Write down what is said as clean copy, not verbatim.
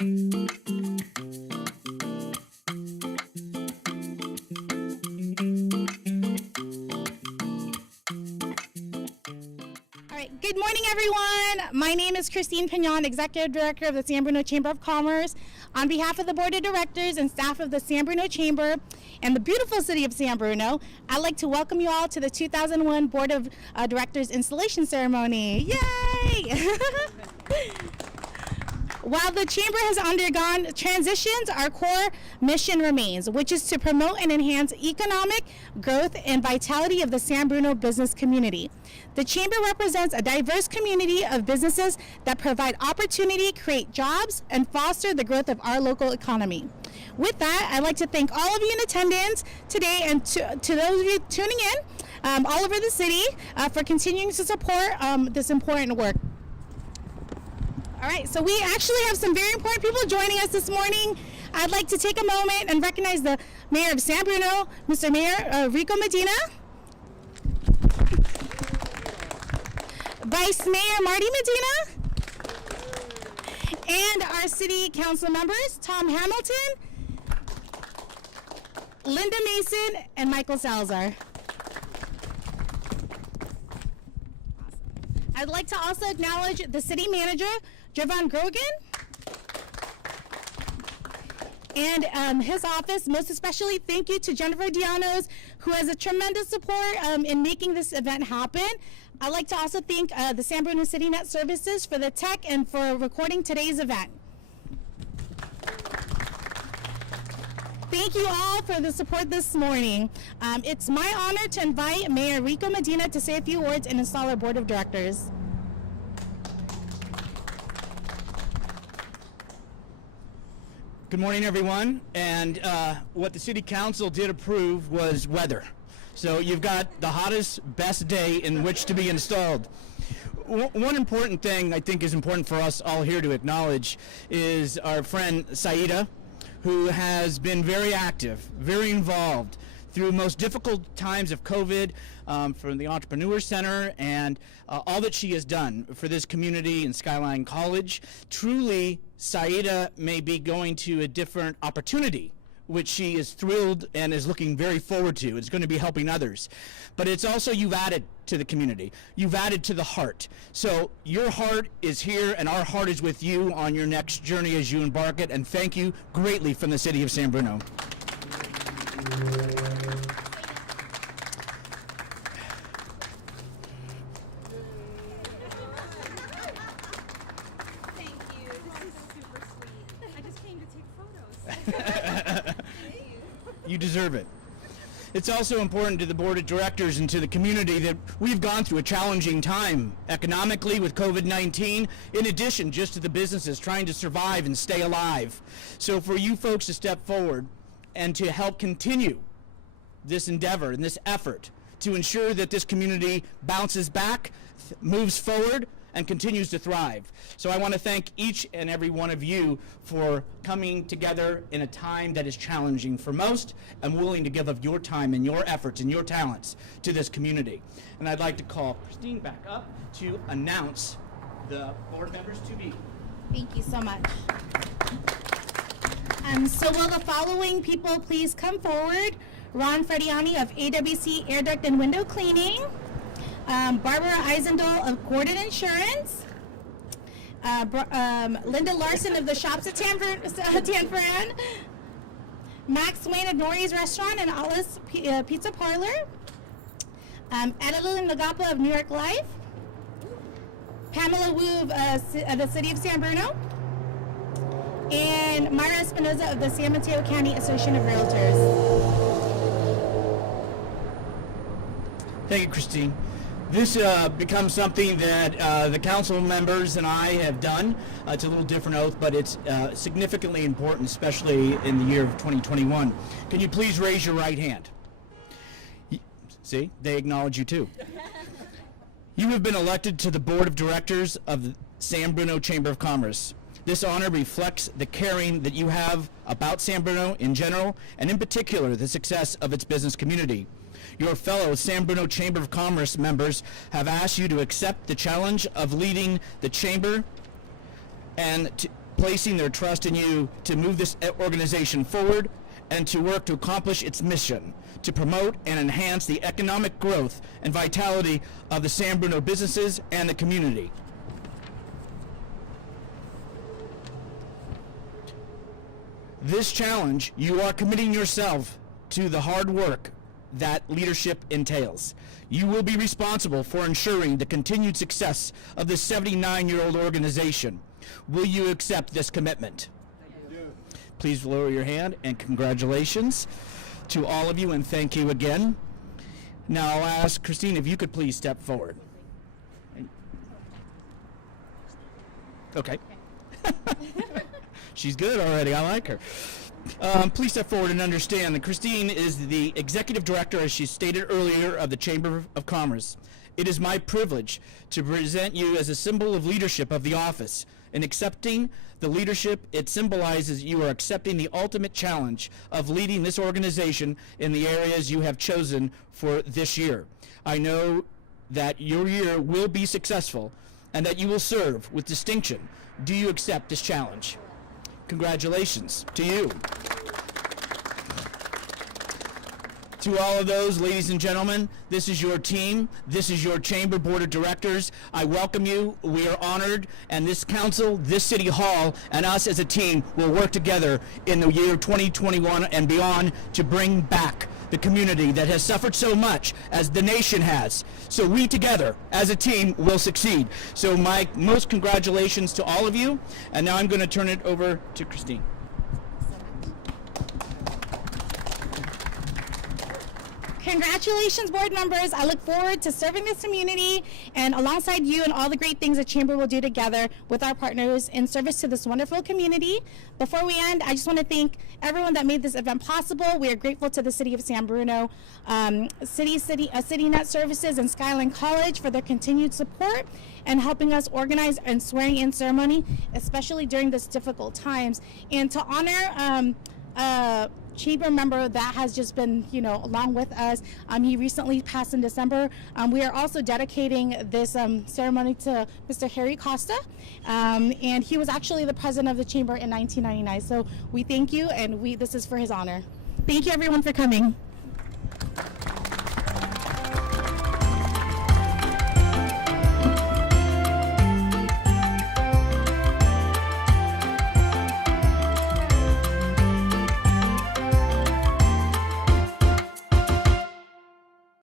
All right, good morning, everyone. My name is Christine Pignon, Executive Director of the San Bruno Chamber of Commerce. On behalf of the Board of Directors and staff of the San Bruno Chamber and the beautiful city of San Bruno, I'd like to welcome you all to the 2001 Board of Directors installation ceremony. Yay! While the Chamber has undergone transitions, our core mission remains, which is to promote and enhance economic growth and vitality of the San Bruno business community. The Chamber represents a diverse community of businesses that provide opportunity, create jobs, and foster the growth of our local economy. With that, I'd like to thank all of you in attendance today and to those of you tuning in all over the city for continuing to support this important work. All right, so we actually have some very important people joining us this morning. I'd like to take a moment and recognize the Mayor of San Bruno, Mr. Mayor Rico Medina, Vice Mayor Marty Medina, and our City Council members, Tom Hamilton, Linda Mason, and Michael Salazar. I'd like to also acknowledge the City Manager, Javon Grogan, and his office. Most especially, thank you to Jennifer Dianos, who has a tremendous support in making this event happen. I'd like to also thank the San Bruno City Net Services for the tech and for recording today's event. Thank you all for the support this morning. It's my honor to invite Mayor Rico Medina to say a few words and install our Board of Directors. Good morning, everyone. And what the City Council did approve was weather. So you've got the hottest, best day in which to be installed. One important thing I think is important for us all here to acknowledge is our friend Saida, who has been very active, very involved through most difficult times of COVID from the Entrepreneur Center and all that she has done for this community and Skyline College. Truly, Saida may be going to a different opportunity, which she is thrilled and is looking very forward to. It's going to be helping others. But it's also you've added to the community. You've added to the heart. So your heart is here and our heart is with you on your next journey as you embark it. And thank you greatly from the city of San Bruno. You deserve it. It's also important to the Board of Directors and to the community that we've gone through a challenging time economically with COVID-19, in addition just to the businesses trying to survive and stay alive. So for you folks to step forward and to help continue this endeavor and this effort to ensure that this community bounces back, moves forward, and continues to thrive. So I want to thank each and every one of you for coming together in a time that is challenging for most and willing to give of your time and your efforts and your talents to this community. And I'd like to call Christine back up to announce the board members to be. Thank you so much. So will the following people please come forward? Ron Frediani of AWC Air Duct and Window Cleaning, Barbara Eisendahl of Gordon Insurance, Linda Larson of the Shops at Tanforan, Max Wayne of Nori's Restaurant and Alice Pizza Parlor, Adeline Nagapa of New York Life, Pamela Wu of the City of San Bruno, and Myra Espinoza of the San Mateo County Association of Realtors. Thank you, Christine. This becomes something that the council members and I have done. It's a little different oath, but it's significantly important, especially in the year of 2021. Can you please raise your right hand? See, they acknowledge you too. You have been elected to the Board of Directors of the San Bruno Chamber of Commerce. This honor reflects the caring that you have about San Bruno in general, and in particular, the success of its business community. Your fellow San Bruno Chamber of Commerce members have asked you to accept the challenge of leading the Chamber and placing their trust in you to move this organization forward and to work to accomplish its mission, to promote and enhance the economic growth and vitality of the San Bruno businesses and the community. This challenge, you are committing yourself to the hard work that leadership entails. You will be responsible for ensuring the continued success of this 79-year-old organization. Will you accept this commitment? Please lower your hand, and congratulations to all of you, and thank you again. Now I'll ask Christine if you could please step forward. Okay. She's good already. I like her. Please step forward and understand that Christine is the executive director, as she stated earlier, of the Chamber of Commerce. It is my privilege to present you as a symbol of leadership of the office. In accepting the leadership, it symbolizes you are accepting the ultimate challenge of leading this organization in the areas you have chosen for this year. I know that your year will be successful and that you will serve with distinction. Do you accept this challenge? Congratulations to you. To all of those, ladies and gentlemen, this is your team. This is your Chamber Board of Directors. I welcome you. We are honored, and this council, this City Hall, and us as a team will work together in the year 2021 and beyond to bring back the community that has suffered so much as the nation has. So we together, as a team, will succeed. So my most congratulations to all of you, and now I'm going to turn it over to Christine. Congratulations, board members. I look forward to serving this community and alongside you and all the great things the Chamber will do together with our partners in service to this wonderful community. Before we end, I just want to thank everyone that made this event possible. We are grateful to the City of San Bruno, CityNet Services, and Skyline College for their continued support and helping us organize and swearing in ceremony, especially during this difficult times. And to honor Chamber member that has just been, along with us. He recently passed in December. We are also dedicating this ceremony to Mr. Harry Costa, and he was actually the president of the Chamber in 1999. So we thank you, and this is for his honor. Thank you, everyone, for coming.